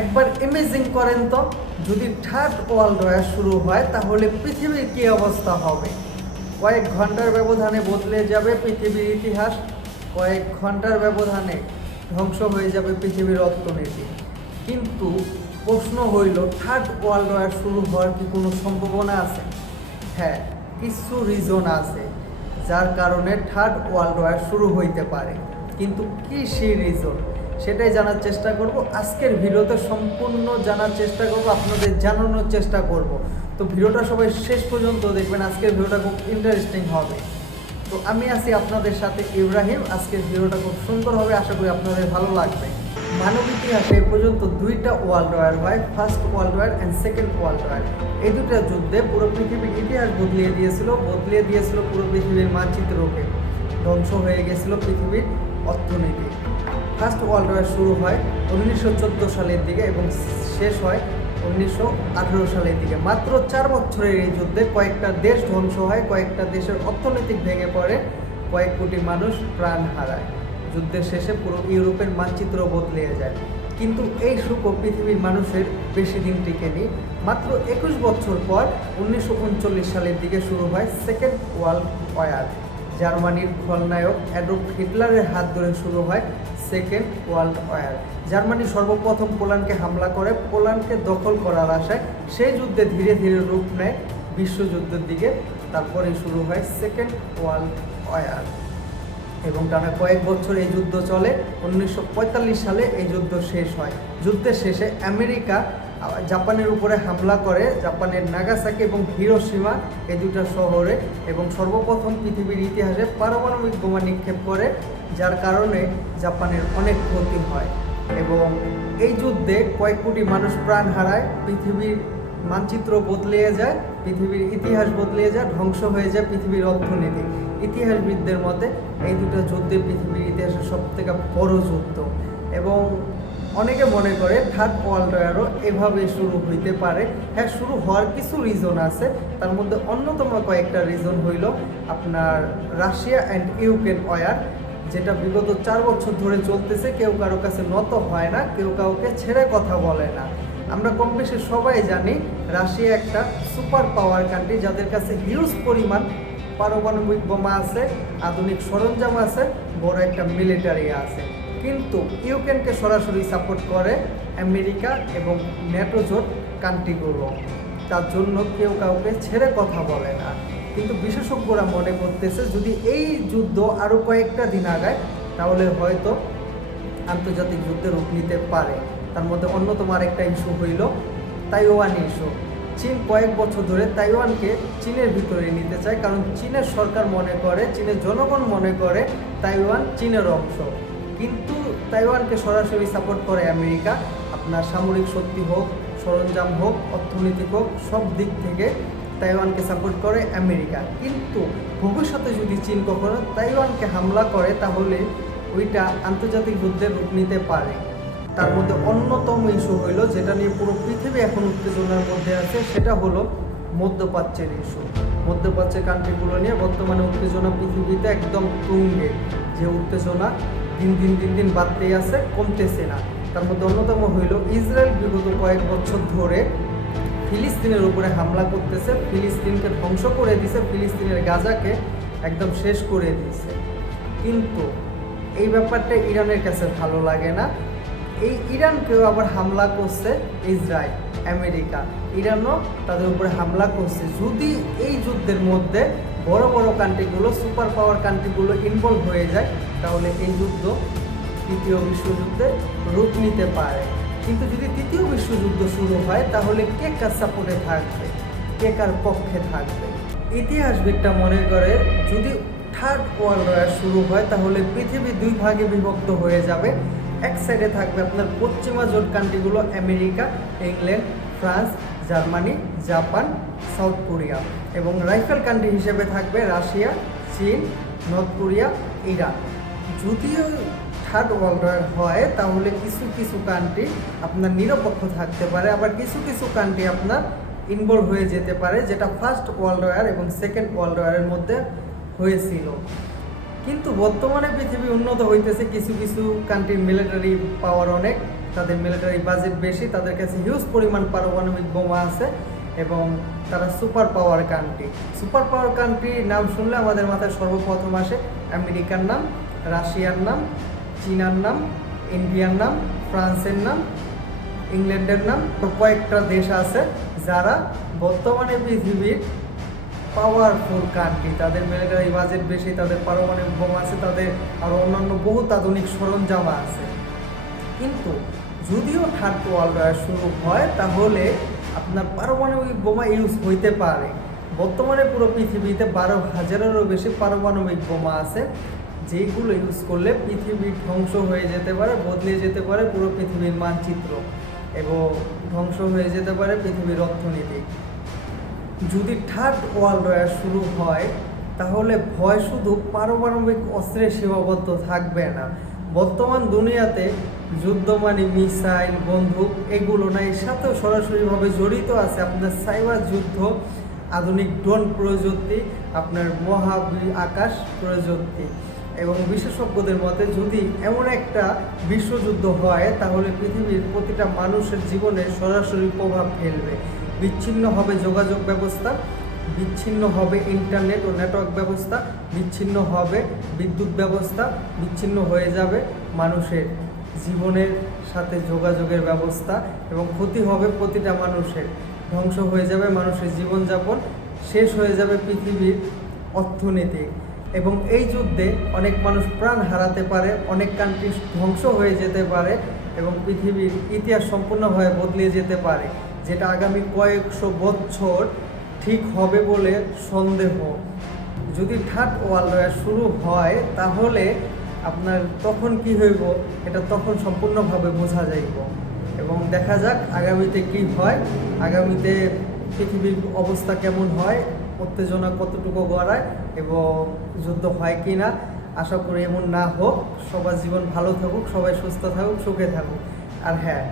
একবার ইমেজিং করেন তো, যদি থার্ড ওয়ার্ল্ড ওয়ার শুরু হয় তাহলে পৃথিবীর কী অবস্থা হবে। কয়েক ঘন্টার ব্যবধানে বদলে যাবে পৃথিবীর ইতিহাস, কয়েক ঘন্টার ব্যবধানে ধ্বংস হয়ে যাবে পৃথিবীর অর্থনীতি। কিন্তু প্রশ্ন হইল, থার্ড ওয়ার্ল্ড ওয়ার শুরু হওয়ার কি কোনো সম্ভাবনা আছে? হ্যাঁ, কিছু রিজন আছে যার কারণে থার্ড ওয়ার্ল্ড ওয়ার শুরু হইতে পারে। কিন্তু কি সেই রিজন, সেটাই জানার চেষ্টা করব আজকের ভিডিওতে। সম্পূর্ণ জানার চেষ্টা করব, আপনাদের জানানোর চেষ্টা করব। তো ভিডিওটা সবাই শেষ পর্যন্ত দেখবেন, আজকের ভিডিওটা খুব ইন্টারেস্টিং হবে। তো আমি আছি আপনাদের সাথে ইব্রাহিম। আজকের ভিডিওটা খুব সুন্দর হবে, আশা করি আপনাদের ভালো লাগবে। মানব ইতিহাসে এ পর্যন্ত দুইটা ওয়ার্ল্ড ওয়ার হয়, first world war and second world war. এই দুটা যুদ্ধে পুরো পৃথিবীর ইতিহাস বদলিয়ে দিয়েছিল পুরো পৃথিবীর মানচিত্রকে। ধ্বংস হয়ে গেছিল পৃথিবীর অর্থনীতি। ফার্স্ট ওয়ার্ল্ড ওয়ার শুরু হয় 1914 সালের দিকে এবং শেষ হয় 1918 সালের দিকে। মাত্র 4 বছরের এই যুদ্ধে কয়েকটা দেশ ধ্বংস হয়, কয়েকটা দেশের অর্থনৈতিক ভেঙে পড়ে, কয়েক কোটি মানুষ প্রাণ হারায়। যুদ্ধের শেষে পুরো ইউরোপের মানচিত্র বদলে যায়। কিন্তু এই সুখও পৃথিবীর মানুষের বেশি দিন টিকেনি। মাত্র 21 বছর পর 1939 সালের দিকে শুরু হয় সেকেন্ড ওয়ার্ল্ড ওয়ার। জার্মানির খলনায়ক অ্যাডলফ হিটলারের হাত ধরে শুরু হয় সেকেন্ড ওয়ার্ল্ড ওয়ার। জার্মানি সর্বপ্রথম পোল্যান্ডকে হামলা করে, পোল্যান্ডকে দখল করার আশায় সেই যুদ্ধে ধীরে ধীরে রূপ নেয় বিশ্বযুদ্ধের দিকে। তারপরে শুরু হয় সেকেন্ড ওয়ার্ল্ড ওয়ার এবং টানা কয়েক বছর এই যুদ্ধ চলে। 1945 সালে এই যুদ্ধ শেষ হয়। যুদ্ধের শেষে আমেরিকা জাপানের উপরে হামলা করে, জাপানের নাগাসাকি এবং হিরোশিমা এই দুটো শহরে, এবং সর্বপ্রথম পৃথিবীর ইতিহাসে পারমাণবিক বোমা নিক্ষেপ করে, যার কারণে জাপানের অনেক ক্ষতি হয় এবং এই যুদ্ধে কয়েক কোটি মানুষ প্রাণ হারায়। পৃথিবীর মানচিত্র বদলে যায়, পৃথিবীর ইতিহাস বদলে যায়, ধ্বংস হয়ে যায় পৃথিবীর অর্থনীতি। ইতিহাসবিদদের মতে এই দুটো যুদ্ধে পৃথিবীর ইতিহাসের সবথেকে বড় যুদ্ধ। এবং অনেকে মনে করে থার্ড ওয়ার্ল্ড ওয়ারও এভাবে শুরু হইতে পারে। হ্যাঁ, শুরু হওয়ার কিছু রিজন আছে, তার মধ্যে অন্যতম কয়েকটা রিজন হইল আপনার রাশিয়া অ্যান্ড ইউক্রেন ওয়ার, যেটা বিগত 4 বছর ধরে চলতেছে। কেউ কারো কাছে নত হয় না, কেউ কাউকে ছেড়ে কথা বলে না। আমরা কম বেশি সবাই জানি রাশিয়া একটা সুপার পাওয়ার কান্ট্রি, যাদের কাছে হিউজ পরিমাণ পারমাণবিক বোমা আছে, আধুনিক সরঞ্জাম আছে, বড় একটা মিলিটারি আছে। কিন্তু ইউক্রেনকে সরাসরি সাপোর্ট করে আমেরিকা এবং ন্যাটো জোট কান্ট্রিগুলো, তার জন্য কেউ কাউকে ছেড়ে কথা বলে না। কিন্তু বিশেষজ্ঞরা মনে করতেছে যদি এই যুদ্ধ আরও কয়েকটা দিন আগায় তাহলে হয়তো আন্তর্জাতিক যুদ্ধের রূপ নিতে পারে। তার মধ্যে অন্যতম আরেকটা ইস্যু হইল তাইওয়ান ইস্যু। চীন কয়েক বছর ধরে তাইওয়ানকে চীনের ভিতরে নিতে চায়, কারণ চীনের সরকার মনে করে, চীনের জনগণ মনে করে তাইওয়ান চীনের অংশ। কিন্তু তাইওয়ানকে সরাসরি সাপোর্ট করে আমেরিকা। আপনার সামরিক শক্তি হোক, সরঞ্জাম হোক, অর্থনৈতিক হোক, সব দিক থেকে তাইওয়ানকে সাপোর্ট করে আমেরিকা। কিন্তু ভবিষ্যতে যদি চীন কখনো তাইওয়ানকে হামলা করে তাহলে ওইটা আন্তর্জাতিক যুদ্ধের রূপ নিতে পারে। তার মধ্যে অন্যতম ইস্যু হইল, যেটা নিয়ে পুরো পৃথিবী এখন উত্তেজনার মধ্যে আছে, সেটা হলো মধ্যপ্রাচ্যের ইস্যু। মধ্যপ্রাচ্যের কান্ট্রিগুলো নিয়ে বর্তমানে উত্তেজনা পৃথিবীতে একদম তুঙ্গে, যে উত্তেজনা দিন দিন বাড়তেই আছে, কমতেছে না। তার মধ্যে অন্যতম হইল ইসরায়েল বিগত কয়েক বছর ধরে ফিলিস্তিনের উপরে হামলা করতেছে, ফিলিস্তিনকে ধ্বংস করে দিছে, ফিলিস্তিনের গাজাকে একদম শেষ করে দিছে। কিন্তু এই ব্যাপারটা ইরানের কাছে ভালো লাগে না। এই ইরানকেও আবার হামলা করছে ইসরায়েল, আমেরিকা, ইরানও তাদের উপরে হামলা করছে। যদি এই যুদ্ধের মধ্যে বড় বড় কান্ট্রিগুলো, সুপার পাওয়ার কান্ট্রিগুলো ইনভলভ হয়ে যায় তাহলে এই যুদ্ধ তৃতীয় বিশ্বযুদ্ধে রূপ নিতে পারে। কিন্তু যদি তৃতীয় বিশ্বযুদ্ধ শুরু হয় তাহলে কে কার সাপোর্টে থাকবে, কে কার পক্ষে থাকবে? ইতিহাসবিদরা মনে করে যদি থার্ড ওয়ার্ল্ড ওয়ার শুরু হয় তাহলে পৃথিবী 2 ভাগে বিভক্ত হয়ে যাবে। এক সাইডে থাকবে আপনার পশ্চিমা জোট কান্ট্রিগুলো, America, England, France, Germany, Japan, South Korea, এবং রাইফেল কান্ট্রি হিসেবে থাকবে রাশিয়া, চীন, নর্থ কোরিয়া, ইরান। যদিও থার্ড ওয়ার্ল্ড ওয়ার হয় তাহলে কিছু কিছু কান্ট্রি আপনার নিরপেক্ষ থাকতে পারে, আবার কিছু কিছু কান্ট্রি আপনার ইনভলভ হয়ে যেতে পারে, যেটা ফার্স্ট ওয়ার্ল্ড ওয়ার এবং সেকেন্ড ওয়ার্ল্ড ওয়ারের মধ্যে হয়েছিল। কিন্তু বর্তমানে পৃথিবী উন্নত হইতেছে, কিছু কিছু কান্ট্রির মিলিটারি পাওয়ার অনেক তাদের মিলিটারি বাজেট বেশি, তাদের কাছে হিউজ পরিমাণ পারমাণবিক বোমা আছে এবং তারা super power country. Super power country নাম শুনলে আমাদের মাথায় সর্বপ্রথম আসে আমেরিকার নাম, রাশিয়ার নাম, চীনার নাম, ইন্ডিয়ার নাম, ফ্রান্সের নাম, ইংল্যান্ডের নাম। কয়েকটা দেশ আছে যারা বর্তমানে পৃথিবীর পাওয়ারফুল কান্ট্রি, তাদের মিলিটারি বাজেট বেশি, তাদের পারমাণবিক বোমা আছে, তাদের আরও অন্যান্য বহুত আধুনিক সরঞ্জাম আছে। কিন্তু যদিও থার্ড ওয়ার্ল্ড ওয়ার শুরু হয় তাহলে আপনার পারমাণবিক বোমা ইউজ হইতে পারে। বর্তমানে পুরো পৃথিবীতে 12,000-এরও বেশি পারমাণবিক বোমা আছে, যেগুলো ইউজ করলে পৃথিবী ধ্বংস হয়ে যেতে পারে, বদলে যেতে পারে পুরো পৃথিবীর মানচিত্র এবং ধ্বংস হয়ে যেতে পারে পৃথিবীর অর্থনীতি। যদি থার্ড ওয়ার্ল্ড ওয়ার শুরু হয় তাহলে ভয় শুধু পারমাণবিক অস্ত্রে সীমাবদ্ধ থাকবে না। বর্তমান দুনিয়াতে যুদ্ধ মানে মিসাইল, বন্দুক এগুলো না, এর সাথেও সরাসরিভাবে জড়িত আছে আপনার সাইবার যুদ্ধ, আধুনিক ড্রোন প্রযুক্তি, আপনার আকাশ প্রযুক্তি। এবং বিশেষজ্ঞদের মতে যদি এমন একটা বিশ্বযুদ্ধ হয় তাহলে পৃথিবীর প্রতিটা মানুষের জীবনে সরাসরি প্রভাব ফেলবে। বিচ্ছিন্ন হবে যোগাযোগ ব্যবস্থা, বিচ্ছিন্ন হবে ইন্টারনেট ও নেটওয়ার্ক ব্যবস্থা, বিচ্ছিন্ন হবে বিদ্যুৎ ব্যবস্থা, বিচ্ছিন্ন হয়ে যাবে মানুষের জীবনের সাথে যোগাযোগের ব্যবস্থা এবং ক্ষতি হবে প্রতিটা মানুষের, ধ্বংস হয়ে যাবে মানুষের জীবনযাপন, শেষ হয়ে যাবে পৃথিবীর অর্থনীতি। এবং এই যুদ্ধে অনেক মানুষ প্রাণ হারাতে পারে, অনেক কান্ট্রি ধ্বংস হয়ে যেতে পারে এবং পৃথিবীর ইতিহাস সম্পূর্ণভাবে বদলে যেতে পারে, যেটা আগামী কয়েকশো বছর ঠিক হবে বলে সন্দেহ। যদি থার্ড ওয়ার্ল্ড ওয়ার শুরু হয় তাহলে আপনার তখন কি হইব এটা তখন সম্পূর্ণভাবে বোঝা যাইব এবং দেখা যাক আগামীতে কি হয়, আগামীতে পৃথিবীর অবস্থা কেমন হয়, উত্তেজনা কতটুকু গড়ায় এবং যুদ্ধ হয় কি না। আশা করি এমন না হোক, সবার জীবন ভালো থাকুক, সবাই সুস্থ থাকুক, সুখে থাকুক। আর হ্যাঁ,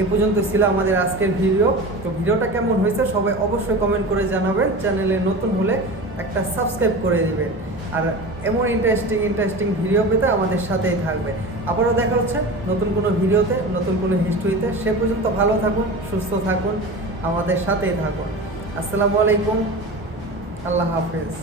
এই পর্যন্ত ছিল আমাদের আজকের ভিডিও। তো ভিডিওটা কেমন হয়েছে সবাই অবশ্যই কমেন্ট করে জানাবেন, চ্যানেলে নতুন হলে একটা সাবস্ক্রাইব করে দিবেন আর এমন ইন্টারেস্টিং ভিডিও পেতে আমাদের সাথেই থাকবে। আবারও দেখা হচ্ছে নতুন কোনো ভিডিওতে, নতুন কোনো হিস্ট্রিতে। সে পর্যন্ত ভালো থাকুন, সুস্থ থাকুন, আমাদের সাথেই থাকুন। আসসালামু আলাইকুম, আল্লাহ হাফেজ।